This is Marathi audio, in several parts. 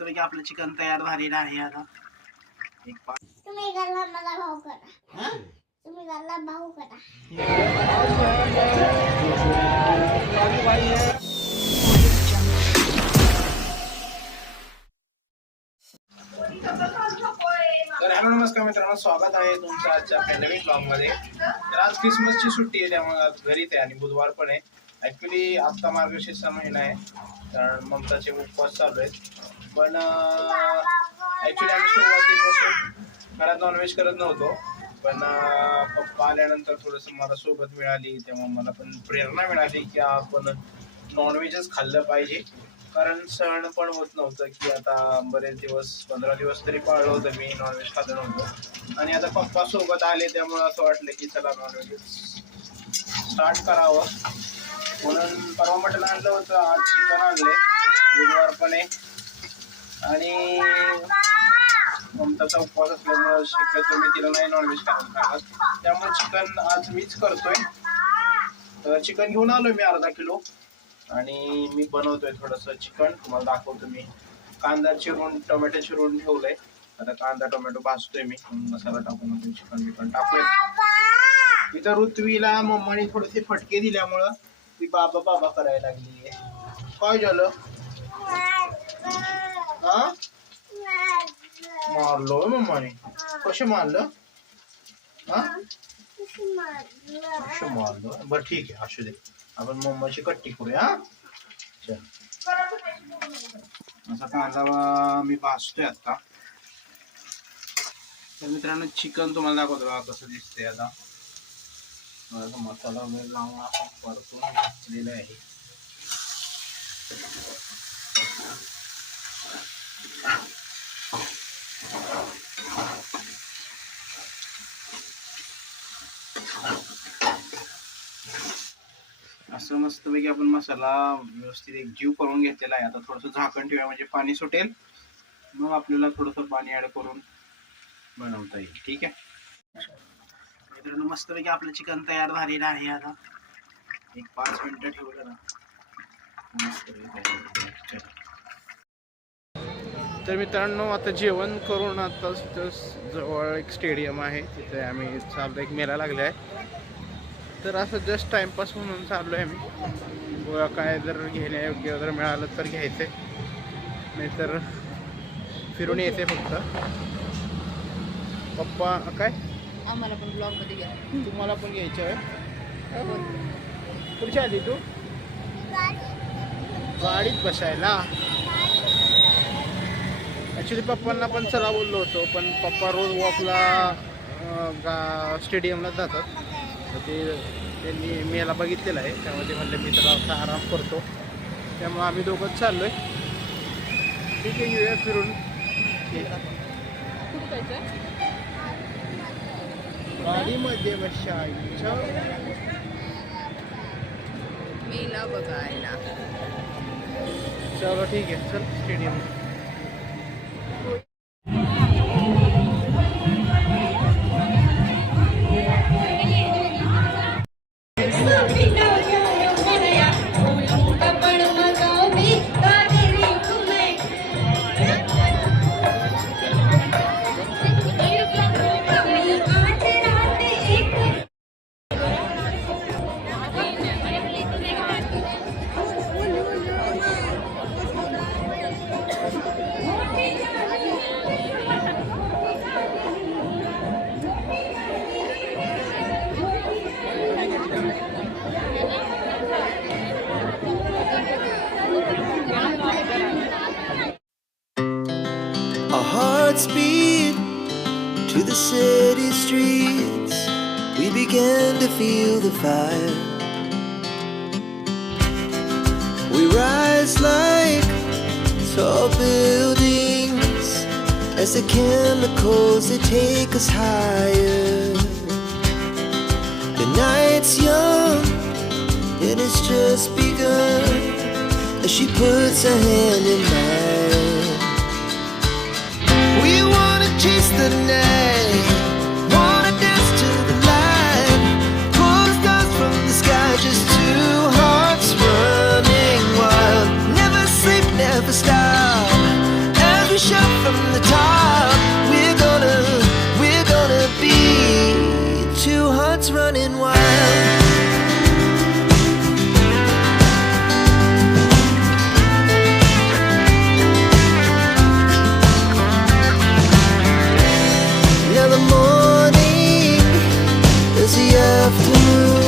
मस्तपैकी आपलं चिकन तयार झालेलं आहे आता. तुम्ही घाला मला भाऊ करा. तुम्ही घाला भाऊ करा. तर हॅलो नमस्कार मित्रांनो, स्वागत आहे तुमचं आजच्या आपल्या नवीन ब्लॉग मध्ये. तर आज क्रिसमसची सुट्टी आहे त्यामुळे आज घरीच आहे आणि बुधवार पण आहे. ऍक्च्युली आजचा मार्गशीर्ष महिना आहे कारण ममताचे उपवास चालू आहेत. पण ऍक्च्युली आम्ही सुरुवातीपासून घरात नॉनव्हेज करत नव्हतो, पण पप्पा आल्यानंतर थोडंसं मला सोबत मिळाली, तेव्हा मला पण प्रेरणा मिळाली की आपण नॉनव्हेजच खाल्लं पाहिजे. कारण सण पण होत नव्हतं की आता बरेच दिवस 15 दिवस तरी पाळलं होतं मी नॉनव्हेज खाल्लं नव्हतं. आणि आता पप्पा सोबत आले त्यामुळे असं वाटलं की चला नॉनव्हेज स्टार्ट करावं. म्हणून परवा मटण आणलं होतं, आज चिकन आणले. बुधवार पण आहे आणि ममताचा उपवास असल्यामुळे शक्यतो मी तिला नाही नॉनव्हेज खायला सांगत, त्यामुळे चिकन आज मीच करतोय. तर चिकन घेऊन आलोय मी अर्धा किलो आणि मी बनवतोय थोडंसं चिकन. तुम्हाला दाखवतो. मी कांदा चिरून टोमॅटो चिरून ठेवलंय. आता कांदा टोमॅटो भाजतोय मी, मसाला टाकून आपण चिकन टाकूया. इथं ऋत्वीला मम्माने थोडेसे फटके दिल्यामुळं ती बाबा बाबा करायला लागली. काय झालं? हा, मारलो मम्माने? कसे मारलं? हा, कसे मारलं? बरं ठीक आहे, असू दे. आपण मम्माची कट्टी करूया. असा कांदा मी भाजतोय आता. तर मित्रांनो, चिकन तुम्हाला दाखवतो बघा कसं दिसतंय. आता मसाला वगैरे लावून आपण परतून घातलेलं आहे. असं मस्तपैकी आपण मसाला व्यवस्थित एकजीव करून घेतलेला आहे. आता थोडंसं झाकण ठेवूया म्हणजे पाणी सुटेल, मग आपल्याला थोडंसं पाणी ऍड करून बनवता येईल. ठीक आहे मित्रांनो, मस्तपैकी आपलं चिकन तयार झालेलं आहे. आता एक 5 मिनिटं ठेवलं ना मस्तपैकी. तर मित्रांनो, आता जेवण करून आता जवळ एक स्टेडियम आहे, तिथे आम्ही चाललो. एक मेला लागला आहे, तर असं जस्ट टाइमपास म्हणून चाललो आहे मी. काय जर घेण्यायोग्य जर मिळालं तर घ्यायचं, नाहीतर फिरून यायचं फक्त. पप्पा काय आम्हाला पण ब्लॉगमध्ये घ्या. तुम्हाला पण घ्यायचं आहे? कुठच्या आधी तू? गाडीत बसायला. ॲक्च्युली पप्पांना पण चला बोललो होतो, पण पप्पा रोज वॉकला स्टेडियमला जातात. तर त्यांनी मेला बघितलेला आहे, त्यामुळे ते म्हणले मी तर आराम करतो, त्यामुळे आम्ही दोघंच चाललो आहे. ठीक आहे, येऊया फिरून. गाडीमध्ये बसायचं, मेला बघायला. चलो ठीक आहे, चल stadium. Our hearts beat to the city streets. We began to feel the fire. We rise like tall buildings as the chemicals they take us higher. The night's young and it's just begun as she puts her hand in mine. We wanna chase the night, wanna dance to the light, pull the stars from the sky, just two hearts running wild. Never sleep, never stop. running wild. Yeah, the morning is the afternoon.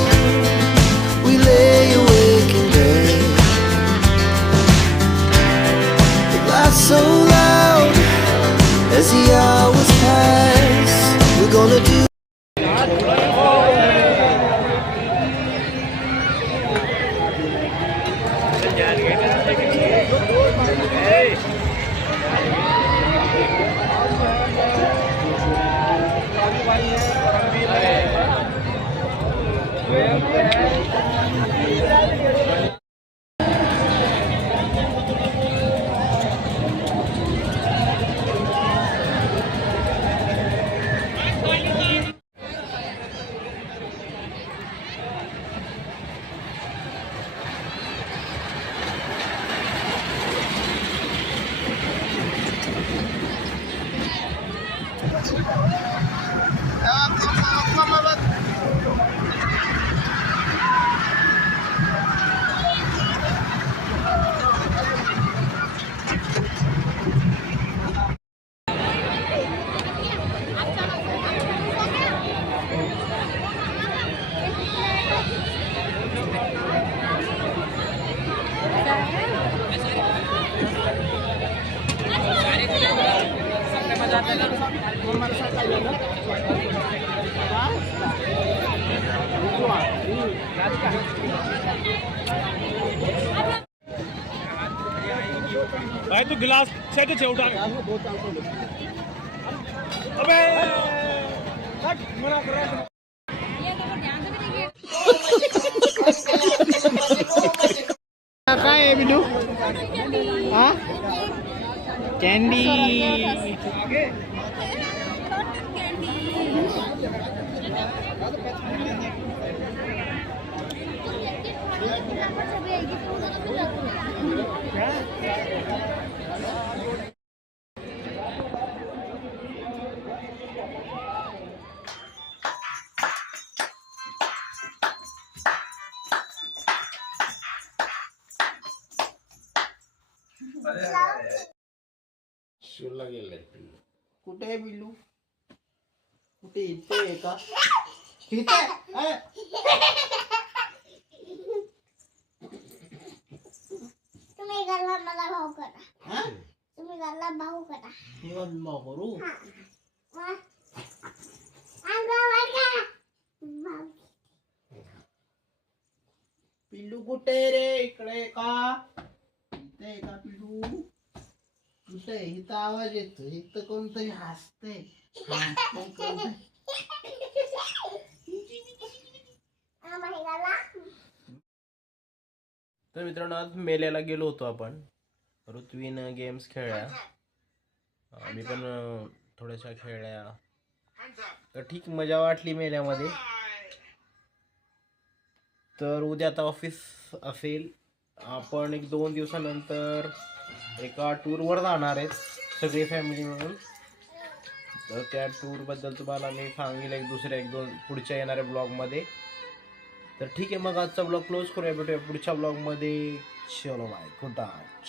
We lay awake in bed. It laughs so loud as the hours pass. We're gonna do. भाई तू गिलास सेट छे उठा अबे हट मना कर रहा काय आहे बिलू हा कॅन्डी शूला गेलाय कुठे आहे बिल्लू कुठे इथे आहे का इथे आहे? तुम्ही गल्ला मला भाऊ करा. हा? तुम्ही गल्ला भाऊ करा. हे बघ करू वा. अंगावर का? भाऊ. पिल्लू कुठे आहे रे इकडे आहे का इथे आहे का पिल्लू कुठे आहे? इथं आवाज येतो इथं कोणतरी हसतंय तर मित्रांनो आज मेल्याला गेलो होतो आपण. ऋत्वीन गेम्स खेळल्या, मी पण थोड्याशा खेळल्या, तर ठीक मजा वाटली मेल्यामध्ये. तर उद्या आता ऑफिस असेल, आपण 1-2 दिवसानंतर एका टूरवर जाणार आहेत सगळी फॅमिली मिळून. तर त्या टूरबद्दल तुम्हाला मी सांगेल एक दोन पुढच्या येणाऱ्या ब्लॉगमध्ये. तर ठीक आहे, मग आजचा ब्लॉग क्लोज करूया, भेटूया पुढच्या ब्लॉगमध्ये. चलो बाय, गुड नाईट.